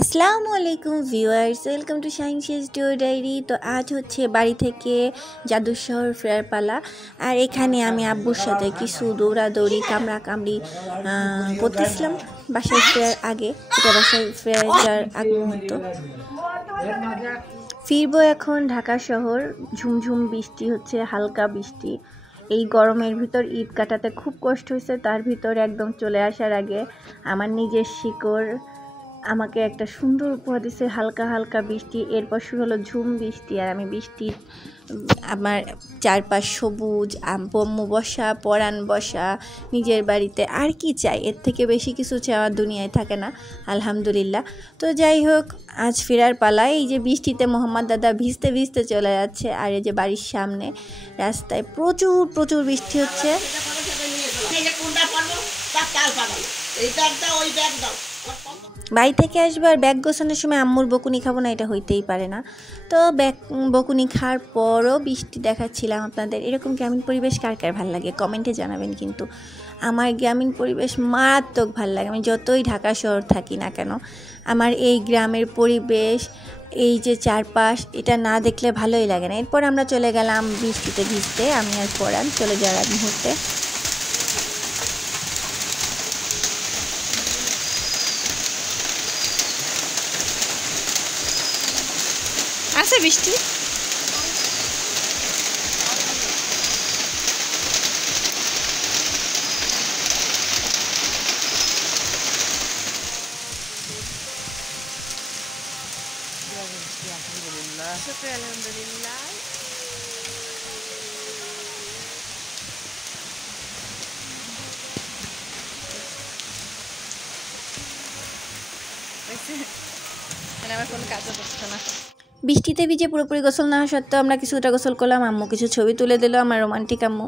আসসালামু আলাইকুম viewers, welcome to Shine শেজ ডিওর ডায়েরি। তো আজ হচ্ছে বাড়ি থেকে জাদুর শহর ফেরার পালা। আর এখানে আমি আব্বুর সাথে কিছু দৌড়াদৌড়ি কামড়ি করতেছিলাম বাসায় ফেরার আগে। এটা বাসায় ফেরার যাওয়ার আগ মুহূর্ত। ফিরবো এখন ঢাকা শহর। ঝুমঝুম বৃষ্টি হচ্ছে, হালকা বৃষ্টি। এই গরমের ভিতর ঈদ কাটাতে খুব কষ্ট হয়েছে, তার ভিতর একদম চলে আসার আগে আমার নিজের শিকড় আমাকে একটা সুন্দর উপহার দিচ্ছে, হালকা হালকা বৃষ্টি। এরপর শুরু হলো ঝুম বৃষ্টি, আর আমি বৃষ্টি আমার চারপাশ সবুজ, আম্মু বসা, পরাণ বসা নিজের বাড়িতে। আর কি চাই, এর থেকে বেশি কিছু চাওয়ার দুনিয়ায় থাকে না, আলহামদুলিল্লাহ। তো যাই হোক, আজ ফেরার পালা। এই যে বৃষ্টিতে মোহাম্মদ দাদা ভিজতে ভিজতে চলে যাচ্ছে, আর এই যে বাড়ির সামনে রাস্তায় প্রচুর প্রচুর বৃষ্টি হচ্ছে। বাড়ি থেকে আসবো আর ব্যাগ গোছানোর সময় আম্মুর বকুনি খাবো না, এটা হইতেই পারে না। তো বকুনি খাওয়ার পরও বৃষ্টি দেখাচ্ছিলাম আপনাদের। এরকম গ্রামীণ পরিবেশ কার কার ভালো লাগে কমেন্টে জানাবেন। কিন্তু আমার গ্রামীণ পরিবেশ মারাত্মক ভালো লাগে। আমি যতই ঢাকা শহর থাকি না কেন, আমার এই গ্রামের পরিবেশ, এই যে চারপাশ, এটা না দেখলে ভালোই লাগে না। এরপর আমরা চলে গেলাম বৃষ্টিতে ভিজতে, আমি আর পরাণ চলে যাওয়ার মুহূর্তে। আছে বৃষ্টি, আলহামদুলিল্লাহ। আমার কোনো কাজও করছে না। বৃষ্টিতে ভিজে পুরোপুরি গোসল না হওয়া সত্ত্বেও আমরা কিছুটা গোসল করলাম। আম্মু কিছু ছবি তুলে দিল, আমার রোমান্টিক আম্মু।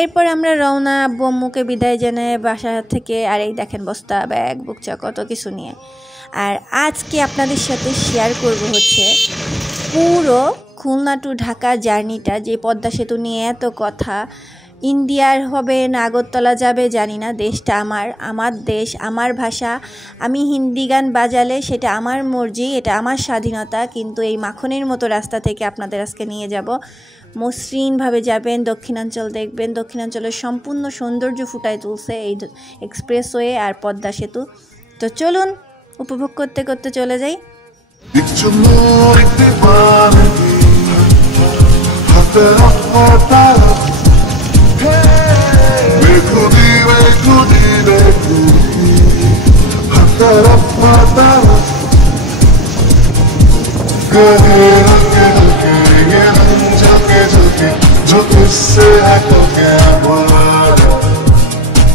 এরপর আমরা রওনা, আব্বু আম্মুকে বিদায় জানায় বাসা থেকে। আর এই দেখেন বস্তা, ব্যাগ, বুকচা, কত কিছু নিয়ে। আর আজকে আপনাদের সাথে শেয়ার করব হচ্ছে পুরো খুলনা টু ঢাকা জার্নিটা। যে পদ্মা সেতু নিয়ে এত কথা, ইন্ডিয়ার হবে না আগরতলা যাবে জানি না। দেশটা আমার, আমার দেশ, আমার ভাষা। আমি হিন্দি গান বাজালে সেটা আমার মর্জি, এটা আমার স্বাধীনতা। কিন্তু এই মাখনের মতো রাস্তা থেকে আপনাদের আজকে নিয়ে যাব। মসৃণভাবে যাবেন, দক্ষিণাঞ্চল দেখবেন। দক্ষিণাঞ্চলের সম্পূর্ণ সৌন্দর্য ফুটায় তুলছে এই এক্সপ্রেসওয়ে আর পদ্মা সেতু। তো চলুন উপভোগ করতে করতে চলে যাই।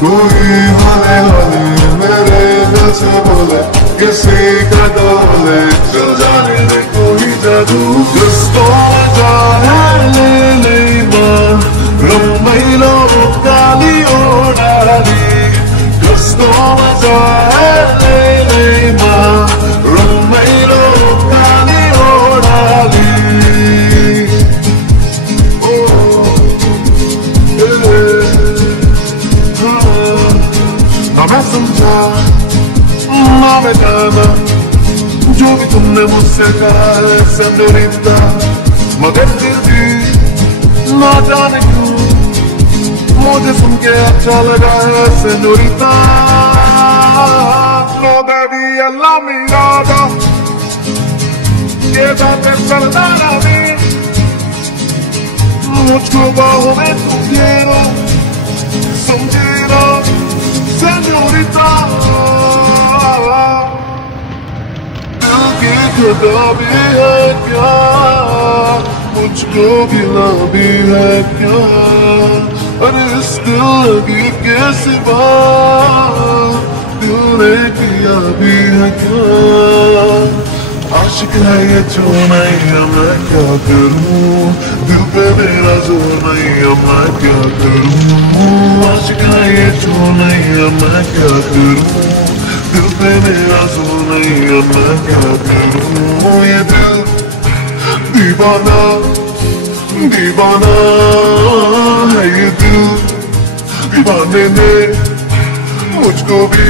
कोई हले हले मेरे दिल से बोले, किसी का डोले चल जाने दे कोई जादू। जिसको जाने ले ले माँ रम्मैलो काली ओढ़ाली। जिसको जाने ले ले माँ रम्मैलो काली ओढ़ाली। मैं समझा माँ मैं जाना जो भी तुमने मुझसे कहा है सेंडोरिटा, मगर फिर भी ना जाने क्यों मुझे सुन के अच्छा लगा है सेंडोरिटा। No daddy Allah mirada quédate perdona mí, मुझको बाहों में तू quiero समझेगा señorita। दिल की खुदा भी है क्या, मुझको गिला भी है क्या। अरे इस दिल के सिवा दिल ने किया भी है क्या। आशिक है ये जो नहीं, अब मैं क्या करूं। दिल पे मेरा जोर नहीं, अब मैं क्या करूं। आशिक है ये जो नहीं, अब मैं क्या करूं। दिल पे मेरा जोर नहीं, अब मैं क्या करूं। ये दिल दीवाना दीवाना है, ये दिल दीवाने ने मुझको भी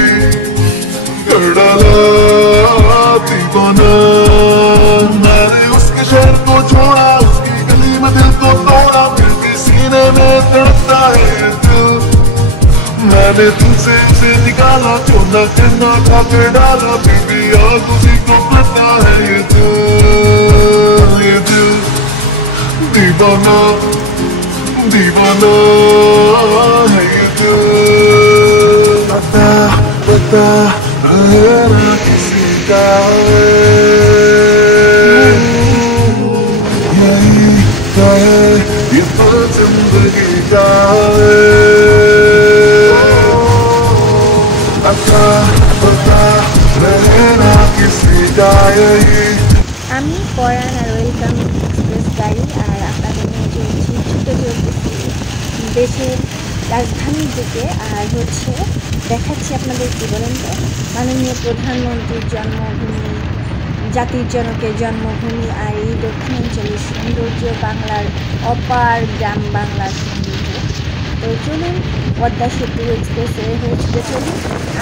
कर डाला दीवाना। मैंने उसके शहर को छोड़ा, उसकी गली में दिल को तोड़ा, फिर भी सीने में तड़पता है ये दिल। मैंने तुझसे उसे निकाला, जो न करना खा कर डाला, फिर भी याद उसी को करता है ये दिल दीवाना दीवाना है ये दिल। बता बता रहना किसी का यही है ये तो जिंदगी का बता बता रहना किसी का यही। আমি পরান আর ওয়েলকাম এক্সপ্রেস গাড়ি আর আপনাদের নিয়ে চলছি ছুটে চলতেছি দেশের রাজধানীর দিকে। আর দেখাচ্ছি আপনাদের কী বলেন তো, মাননীয় প্রধানমন্ত্রীর জন্মভূমি, জাতির জনকের জন্মভূমি, আর এই দক্ষিণাঞ্চলের সৌন্দর্য, বাংলার অপার গ্রাম বাংলার সৌন্দর্য। তো চলুন পদ্মা সেতু এক্সপ্রেসে ছুটে চলুন।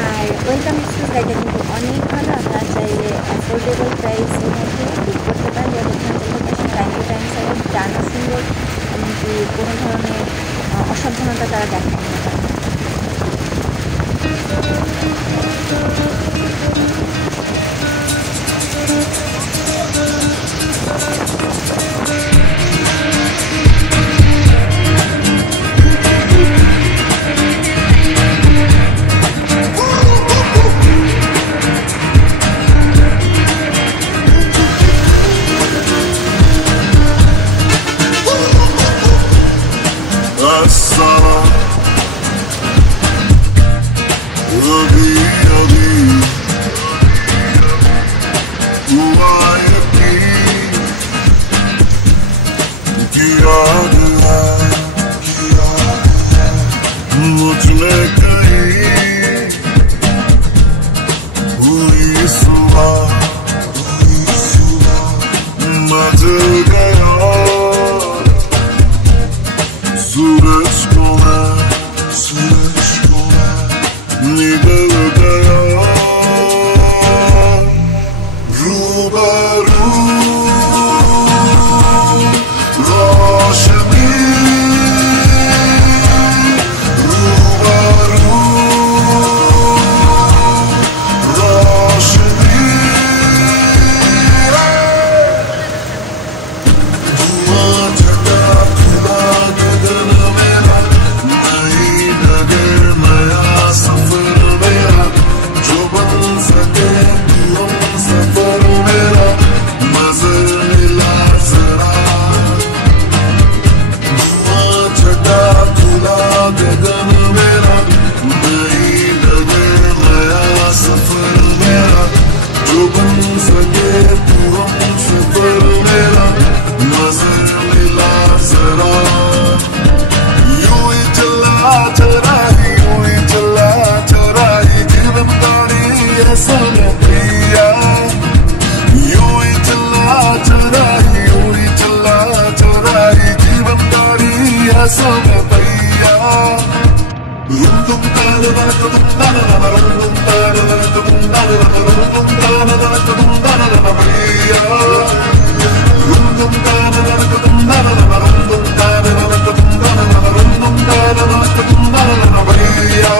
আর ওয়েলকাম এক্সপ্রেস গাড়িটা কিন্তু অনেক ভালো, আপনারা চাইলে অ্যাফোর্ডেবল প্রাইসের মধ্যে বুক করতে পারেন। যারা দক্ষিণাঞ্চল লোকেশন টাইম টু টাইম ছাড়া জানা সুন্দর, এমনকি কোনো ধরনের অসাবধানতা তারা দেখায় না। अभी अभी हुआ यकीन कि याद है मुझ में कहीं हुई सुबह मचल गया सूरज को मैं निकल गया रूबरू रोशनी रूबरू रोशनी धुआं छटा खुला गगन मेरा नई डगर नया सफर मेरा जो बन सके हम सफर मेरा नजर मिला जरा धुआं छटा खुला गगन मेरा नई डगर नया सफर मेरा जो बन सके हम सफर मेरा नजर मिला जरा। यूं ही चला चराही यूं ही चला चराही जीवन गाड़ी ऐसा में प्रिया यूं ही चला चराही यूं ही चला चराही जीवन गाड़ी ऐसा में भैया rum tum ta da da tum da da da rum tum ta da da tum da da da rum tum ta da da tum da da da भैया rum tum ta da da tum da da da rum tum ta da da tum da da da rum tum ta da da tum da da da भैया।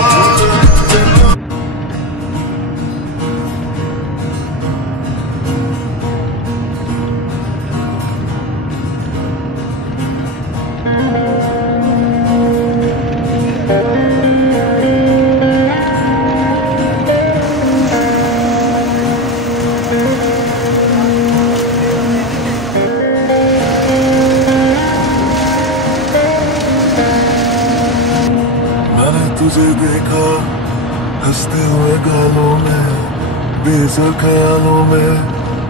मैंने तुझे देखा हंसते हुए गालों में बेसर ख्यालों में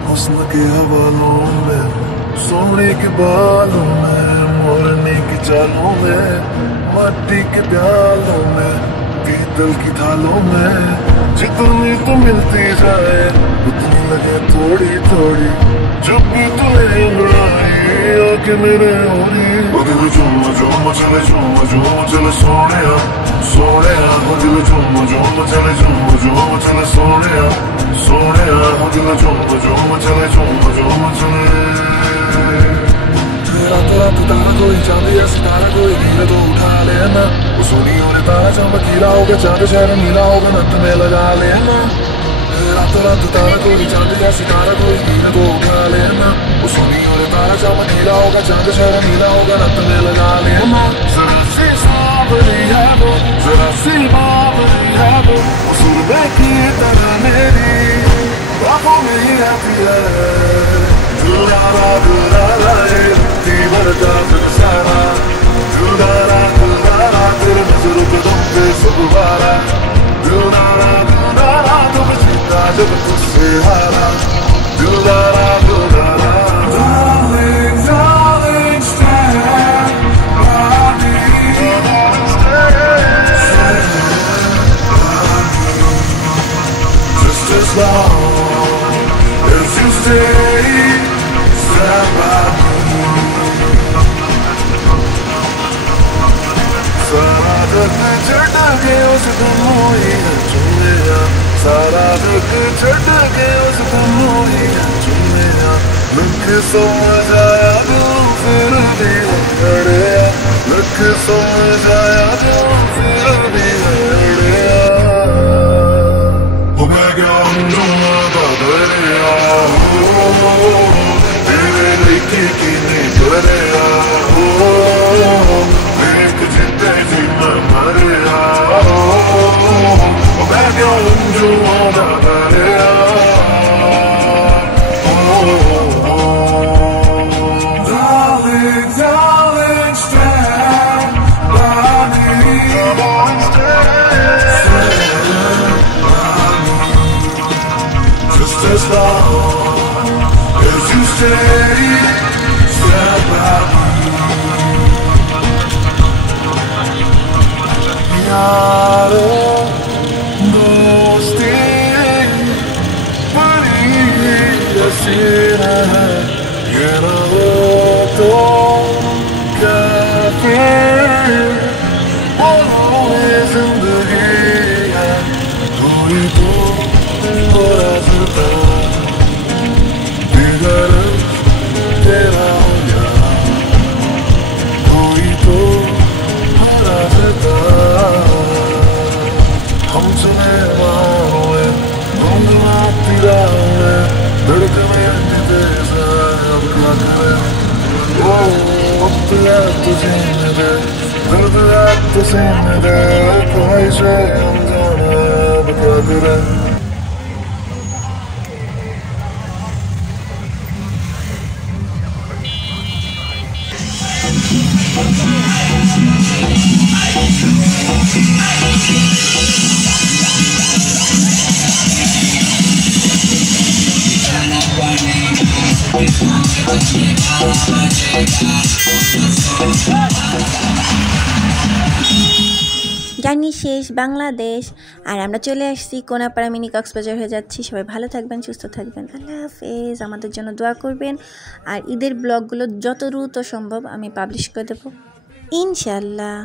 हुस्न के हवालों में सोने के बालों में मोरने की चालों में मट्टी के प्यालों में पीतल की थालों में जितनी तो मिलती जाए उतनी लगे थोड़ी थोड़ी जब भी तुम्हें बुराई आके मेरे होरी दिल झूम झूम चले सोने दिल झूम झूम चले सोने दिल झूम चले रात रात तारा कोई चांद या सितारा कोई नीला तो उठा लेना वो सोनी और तारा चमकीला होगा चांद शहर नीला होगा नथ में लगा लेना रात रात तारा कोई चांद या सितारा कोई नीला तो उठा लेना वो सोनी और तारा चमकीला होगा चांद शहर नीला होगा नथ में लगा लेना जरा सी सांवली है वो जरा सी बावली है वो सुरबे की तरह मेरी आंखों में ही रहती है दुलारा दीवार का फसाना दुलारा तेरे नजरों के दम पे सुबहारा दुलारा तुम जीता जब तुझसे हारा दुलारा darling, darling, stand by me. Just as long as you stay, stand by me. सारा दुख छड़ के उस दिन मोही चुमेया सारा दुख छड़ के उस दिन मोही चुमेया लख समझ आया दिल फिर भी लड़या लख समझ आया दिल फिर भी लड़या हो मैं गया अंजुमा का दरिया तेरे लेके किने दरिया Darling, darling, stand by me. Just as long as you stay, stand by me. यारो दोस्ती बड़ी हसीन है ये न हो तो क्या फिर ये जिंदगी है कोई तो बुरा फिरता बिगर तेरा हो या कोई तो बुरा फिरता हम चले हुए घूमना धड़कने तेज है अब क्या करें अब तो याद तो सीने दे दर्द याद तो सीने दे कोई से हम जाने अब क्या करें জার্নি শেষ বাংলাদেশ আর আমরা চলে আসছি কোনাপাড়া মিনি কক্সবাজার হয়ে যাচ্ছি সবাই ভালো থাকবেন সুস্থ থাকবেন আল্লাহ হাফেজ আমাদের জন্য দোয়া করবেন আর ঈদের ব্লগগুলো যত দ্রুত সম্ভব আমি পাবলিশ করে দেবো ইনশাআল্লাহ।